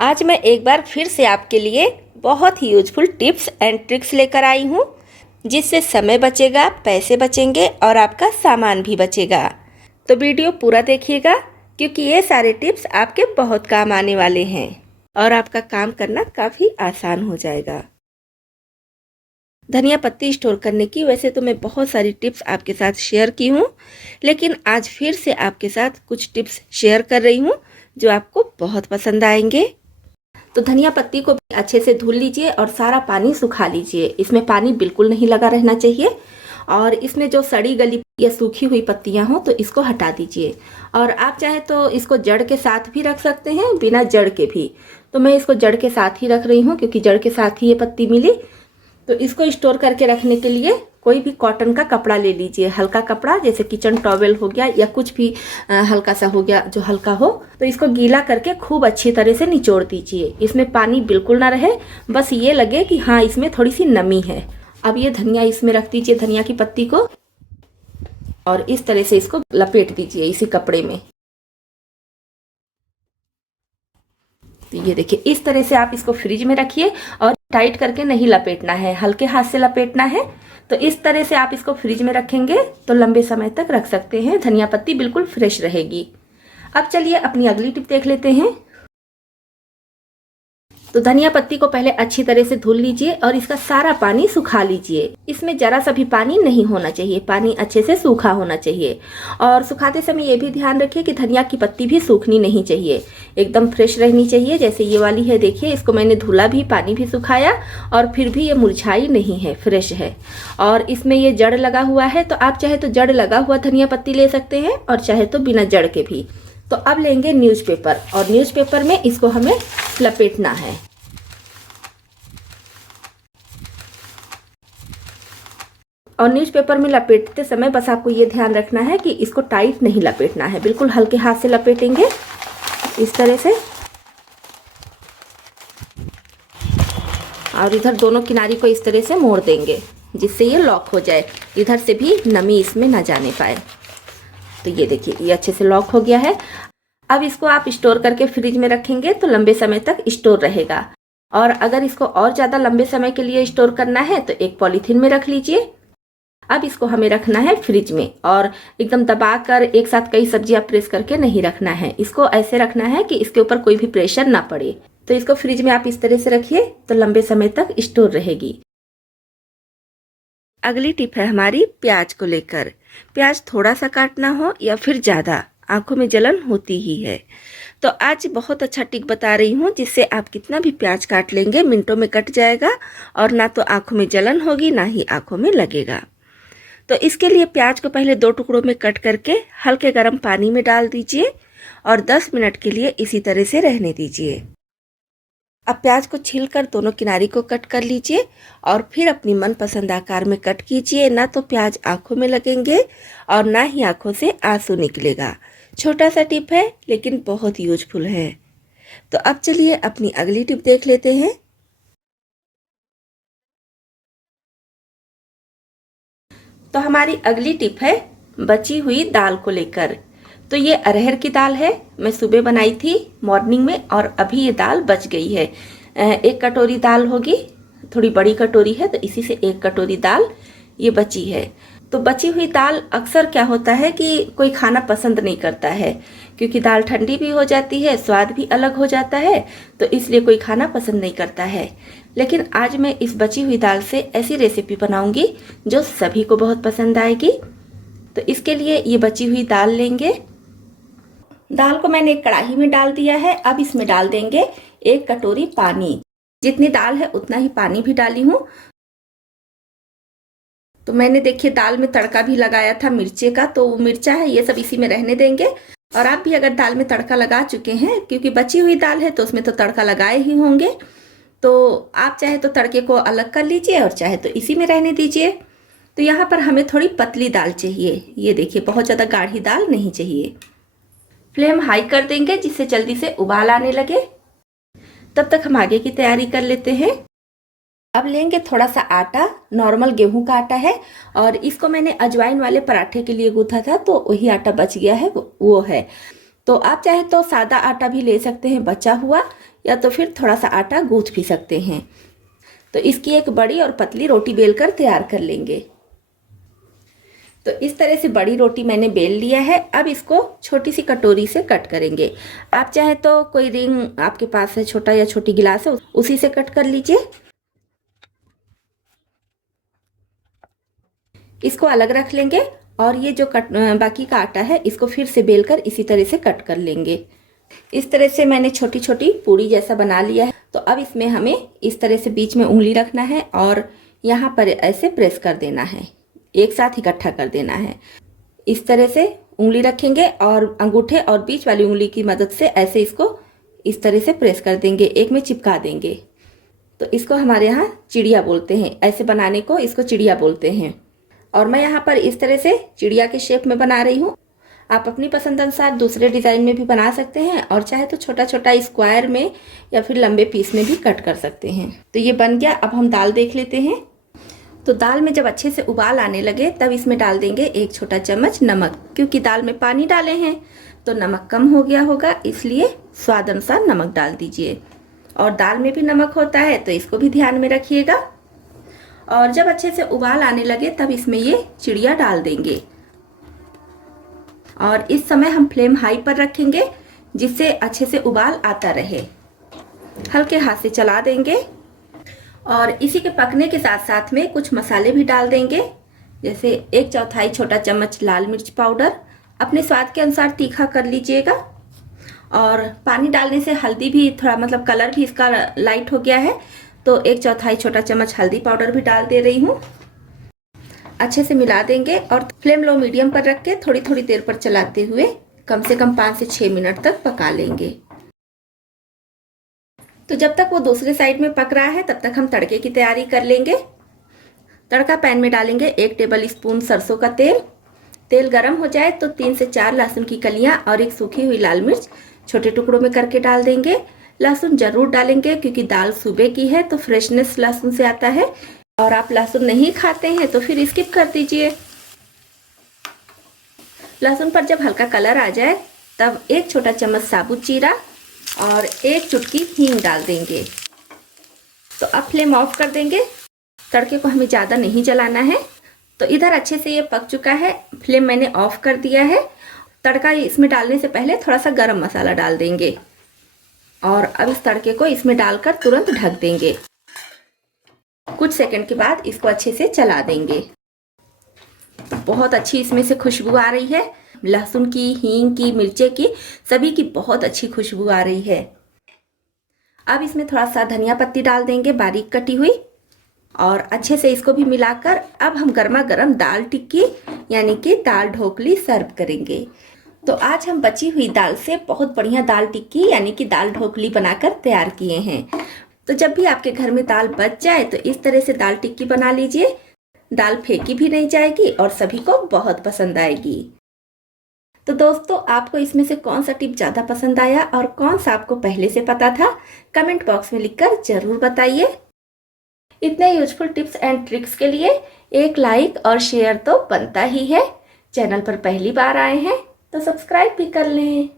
आज मैं एक बार फिर से आपके लिए बहुत ही यूजफुल टिप्स एंड ट्रिक्स लेकर आई हूँ, जिससे समय बचेगा, पैसे बचेंगे और आपका सामान भी बचेगा। तो वीडियो पूरा देखिएगा, क्योंकि ये सारे टिप्स आपके बहुत काम आने वाले हैं और आपका काम करना काफ़ी आसान हो जाएगा। धनिया पत्ती स्टोर करने की वैसे तो मैं बहुत सारी टिप्स आपके साथ शेयर की हूँ, लेकिन आज फिर से आपके साथ कुछ टिप्स शेयर कर रही हूँ जो आपको बहुत पसंद आएंगे। तो धनिया पत्ती को भी अच्छे से धुल लीजिए और सारा पानी सुखा लीजिए। इसमें पानी बिल्कुल नहीं लगा रहना चाहिए और इसमें जो सड़ी गली या सूखी हुई पत्तियां हो तो इसको हटा दीजिए। और आप चाहे तो इसको जड़ के साथ भी रख सकते हैं, बिना जड़ के भी। तो मैं इसको जड़ के साथ ही रख रही हूँ, क्योंकि जड़ के साथ ही ये पत्ती मिली। तो इसको स्टोर करके रखने के लिए कोई भी कॉटन का कपड़ा ले लीजिए, हल्का कपड़ा, जैसे किचन टॉवेल हो गया या कुछ भी हल्का सा हो गया जो हल्का हो। तो इसको गीला करके खूब अच्छी तरह से निचोड़ दीजिए। इसमें पानी बिल्कुल ना रहे, बस ये लगे कि हाँ इसमें थोड़ी सी नमी है। अब ये धनिया इसमें रख दीजिए, धनिया की पत्ती को, और इस तरह से इसको लपेट दीजिए इसी कपड़े में। तो ये देखिए, इस तरह से आप इसको फ्रिज में रखिए और टाइट करके नहीं लपेटना है, हल्के हाथ से लपेटना है। तो इस तरह से आप इसको फ्रिज में रखेंगे तो लंबे समय तक रख सकते हैं, धनिया पत्ती बिल्कुल फ्रेश रहेगी। अब चलिए अपनी अगली टिप देख लेते हैं। तो धनिया पत्ती को पहले अच्छी तरह से धुल लीजिए और इसका सारा पानी सुखा लीजिए। इसमें जरा सा भी पानी नहीं होना चाहिए, पानी अच्छे से सूखा होना चाहिए। और सुखाते समय ये भी ध्यान रखिए कि धनिया की पत्ती भी सूखनी नहीं चाहिए, एकदम फ्रेश रहनी चाहिए। जैसे ये वाली है, देखिए इसको मैंने धुला भी, पानी भी सुखाया और फिर भी ये मुरझाई नहीं है, फ्रेश है। और इसमें ये जड़ लगा हुआ है, तो आप चाहे तो जड़ लगा हुआ धनिया पत्ती ले सकते हैं और चाहे तो बिना जड़ के भी। तो अब लेंगे न्यूज़पेपर और न्यूज़पेपर में इसको हमें लपेटना है। और न्यूज़पेपर में लपेटते समय बस आपको ये ध्यान रखना है कि इसको टाइट नहीं लपेटना है, बिल्कुल हल्के हाथ से लपेटेंगे इस तरह से। और इधर दोनों किनारी को इस तरह से मोड़ देंगे, जिससे ये लॉक हो जाए, इधर से भी नमी इसमें ना जाने पाए। तो ये देखिए, ये अच्छे से लॉक हो गया है। अब इसको आप स्टोर करके फ्रिज में रखेंगे तो लंबे समय तक स्टोर रहेगा। और अगर इसको और ज़्यादा लंबे समय के लिए स्टोर करना है तो एक पॉलीथीन में रख लीजिए। अब इसको हमें रखना है फ्रिज में, और एकदम दबाकर एक साथ कई सब्जियां प्रेस करके नहीं रखना है। इसको ऐसे रखना है कि इसके ऊपर कोई भी प्रेशर ना पड़े। तो इसको फ्रिज में आप इस तरह से रखिए तो लंबे समय तक स्टोर रहेगी। अगली टिप है हमारी प्याज को लेकर। प्याज थोड़ा सा काटना हो या फिर ज़्यादा, आंखों में जलन होती ही है। तो आज बहुत अच्छा टिप बता रही हूँ, जिससे आप कितना भी प्याज काट लेंगे मिनटों में कट जाएगा और ना तो आंखों में जलन होगी ना ही आंखों में लगेगा। तो इसके लिए प्याज को पहले 2 टुकड़ों में कट करके हल्के गर्म पानी में डाल दीजिए और 10 मिनट के लिए इसी तरह से रहने दीजिए। अब प्याज को छीलकर दोनों किनारी को कट कर लीजिए और फिर अपनी मनपसंद आकार में कट कीजिए। ना तो प्याज आंखों में लगेंगे और ना ही आंखों से आंसू निकलेगा। छोटा सा टिप है लेकिन बहुत यूजफुल है। तो अब चलिए अपनी अगली टिप देख लेते हैं। तो हमारी अगली टिप है बची हुई दाल को लेकर। तो ये अरहर की दाल है, मैं सुबह बनाई थी मॉर्निंग में और अभी ये दाल बच गई है। 1 कटोरी दाल होगी, थोड़ी बड़ी कटोरी है तो इसी से 1 कटोरी दाल ये बची है। तो बची हुई दाल अक्सर क्या होता है कि कोई खाना पसंद नहीं करता है, क्योंकि दाल ठंडी भी हो जाती है, स्वाद भी अलग हो जाता है, तो इसलिए कोई खाना पसंद नहीं करता है। लेकिन आज मैं इस बची हुई दाल से ऐसी रेसिपी बनाऊंगी जो सभी को बहुत पसंद आएगी। तो इसके लिए ये बची हुई दाल लेंगे। दाल को मैंने एक कढ़ाई में डाल दिया है। अब इसमें डाल देंगे 1 कटोरी पानी। जितनी दाल है उतना ही पानी भी डाली हूँ। तो मैंने देखिए दाल में तड़का भी लगाया था मिर्चे का, तो मिर्चा है ये सब इसी में रहने देंगे। और आप भी अगर दाल में तड़का लगा चुके हैं, क्योंकि बची हुई दाल है तो उसमें तो तड़का लगाए ही होंगे, तो आप चाहे तो तड़के को अलग कर लीजिए और चाहे तो इसी में रहने दीजिए। तो यहाँ पर हमें थोड़ी पतली दाल चाहिए, ये देखिए बहुत ज़्यादा गाढ़ी दाल नहीं चाहिए। फ्लेम हाई कर देंगे जिससे जल्दी से उबाल आने लगे। तब तक हम आगे की तैयारी कर लेते हैं। अब लेंगे थोड़ा सा आटा, नॉर्मल गेहूं का आटा है, और इसको मैंने अजवाइन वाले पराठे के लिए गूथा था तो वही आटा बच गया है, वो है। तो आप चाहे तो सादा आटा भी ले सकते हैं बचा हुआ, या तो फिर थोड़ा सा आटा गूंथ भी सकते हैं। तो इसकी एक बड़ी और पतली रोटी बेलकर तैयार कर लेंगे। तो इस तरह से बड़ी रोटी मैंने बेल लिया है। अब इसको छोटी सी कटोरी से कट करेंगे। आप चाहे तो कोई रिंग आपके पास है छोटा या छोटी गिलास है, उसी से कट कर लीजिए। इसको अलग रख लेंगे और ये जो बाकी का आटा है इसको फिर से बेलकर इसी तरह से कट कर लेंगे। इस तरह से मैंने छोटी छोटी पूड़ी जैसा बना लिया है। तो अब इसमें हमें इस तरह से बीच में उंगली रखना है और यहाँ पर ऐसे प्रेस कर देना है, एक साथ इकट्ठा कर देना है। इस तरह से उंगली रखेंगे और अंगूठे और बीच वाली उंगली की मदद से ऐसे इसको इस तरह से प्रेस कर देंगे, एक में चिपका देंगे। तो इसको हमारे यहाँ चिड़िया बोलते हैं, ऐसे बनाने को इसको चिड़िया बोलते हैं। और मैं यहाँ पर इस तरह से चिड़िया के शेप में बना रही हूँ। आप अपनी पसंद अनुसार दूसरे डिज़ाइन में भी बना सकते हैं और चाहे तो छोटा छोटा स्क्वायर में या फिर लंबे पीस में भी कट कर सकते हैं। तो ये बन गया। अब हम दाल देख लेते हैं। तो दाल में जब अच्छे से उबाल आने लगे तब इसमें डाल देंगे 1 छोटा चम्मच नमक। क्योंकि दाल में पानी डाले हैं तो नमक कम हो गया होगा, इसलिए स्वाद अनुसार नमक डाल दीजिए। और दाल में भी नमक होता है तो इसको भी ध्यान में रखिएगा। और जब अच्छे से उबाल आने लगे तब इसमें ये चिड़िया डाल देंगे और इस समय हम फ्लेम हाई पर रखेंगे जिससे अच्छे से उबाल आता रहे। हल्के हाथ से चला देंगे और इसी के पकने के साथ साथ में कुछ मसाले भी डाल देंगे, जैसे 1/4 छोटा चम्मच लाल मिर्च पाउडर, अपने स्वाद के अनुसार तीखा कर लीजिएगा। और पानी डालने से हल्दी भी थोड़ा मतलब कलर भी इसका लाइट हो गया है, तो 1/4 छोटा चम्मच हल्दी पाउडर भी डाल दे रही हूँ। अच्छे से मिला देंगे और फ्लेम लो मीडियम पर रख के थोड़ी थोड़ी देर पर चलाते हुए कम से कम 5 से 6 मिनट तक पका लेंगे। तो जब तक वो दूसरे साइड में पक रहा है तब तक हम तड़के की तैयारी कर लेंगे। तड़का पैन में डालेंगे 1 टेबल स्पून सरसों का तेल। तेल गर्म हो जाए तो 3 से 4 लहसुन की कलियां और एक सूखी हुई लाल मिर्च छोटे टुकड़ों में करके डाल देंगे। लहसुन जरूर डालेंगे क्योंकि दाल सुबह की है तो फ्रेशनेस लहसुन से आता है। और आप लहसुन नहीं खाते हैं तो फिर स्किप कर दीजिए। लहसुन पर जब हल्का कलर आ जाए तब 1 छोटा चम्मच साबुत जीरा और 1 चुटकी हींग डाल देंगे। तो अब फ्लेम ऑफ कर देंगे। तड़के को हमें ज़्यादा नहीं जलाना है। तो इधर अच्छे से ये पक चुका है, फ्लेम मैंने ऑफ कर दिया है। तड़का इसमें डालने से पहले थोड़ा सा गरम मसाला डाल देंगे और अब इस तड़के को इसमें डालकर तुरंत ढक देंगे। कुछ सेकंड के बाद इसको अच्छे से चला देंगे। बहुत अच्छी इसमें से खुशबू आ रही है, लहसुन की, हींग की, मिर्चे की, सभी की बहुत अच्छी खुशबू आ रही है। अब इसमें थोड़ा सा धनिया पत्ती डाल देंगे बारीक कटी हुई और अच्छे से इसको भी मिलाकर अब हम गर्मा गर्म दाल टिक्की यानी कि दाल ढोकली सर्व करेंगे। तो आज हम बची हुई दाल से बहुत बढ़िया दाल टिक्की यानी कि दाल ढोकली बनाकर तैयार किए हैं। तो जब भी आपके घर में दाल बच जाए तो इस तरह से दाल टिक्की बना लीजिए। दाल फेंकी भी नहीं जाएगी और सभी को बहुत पसंद आएगी। तो दोस्तों, आपको इसमें से कौन सा टिप ज़्यादा पसंद आया और कौन सा आपको पहले से पता था, कमेंट बॉक्स में लिखकर जरूर बताइए। इतने यूजफुल टिप्स एंड ट्रिक्स के लिए एक लाइक और शेयर तो बनता ही है। चैनल पर पहली बार आए हैं तो सब्सक्राइब भी कर लें।